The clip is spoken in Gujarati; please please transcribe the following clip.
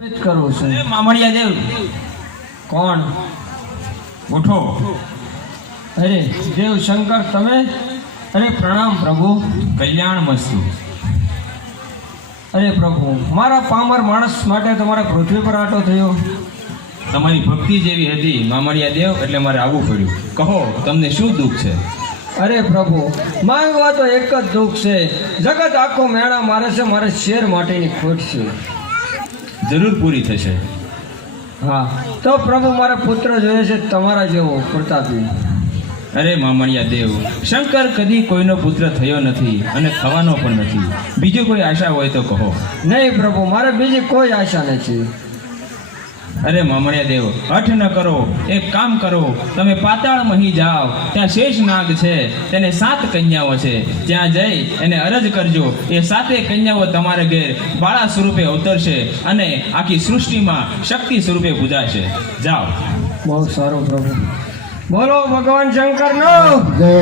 કરું છું. મામડિયા દેવ કોણ? ઉઠો. અરે દેવ શંકર તમે? અરે પ્રણામ પ્રભુ. કલ્યાણ મસ્તુ. અરે પ્રભુ, મારા પામર માણસ માટે તમારા પૃથ્વી પર આટો થયો. તમારી ભક્તિ જેવી હતી મામડિયા દેવ, એટલે મારે આવવું પડ્યું. કહો તમને શું દુઃખ છે? અરે પ્રભુ, માંગવા તો એક જ દુઃખ છે. જગત આખો મેળા મારે છે, મારે શેર માટેની ખોટ છે. જરૂર પૂરી થશે. હા તો પ્રભુ, મારે પુત્ર જોઈએ છે તમારા જેવો પ્રતાપી. અરે મામડિયા દેવ, શંકર કદી કોઈનો પુત્ર થયો નથી અને થવાનો પણ નથી. બીજી કોઈ આશા હોય તો કહો. નહીં પ્રભુ, મારે બીજી કોઈ આશા નથી. અરે મામડિયા દેવ, હઠ ન કરો. એક કામ કરો, તમે પાતાળ મહી જાઓ. ત્યાં શેષ નાગ છે, તેને 7 કન્યાઓ છે. ત્યાં જઈ એને અરજ કરજો. એ 7 કન્યાઓ તમારે ઘેર બાળા સ્વરૂપે અવતરશે અને આખી સૃષ્ટિમાં શક્તિ સ્વરૂપે પૂજાશે. જાઓ. બહુ સારું પ્રભુ. બોલો ભગવાન શંકર નો જય.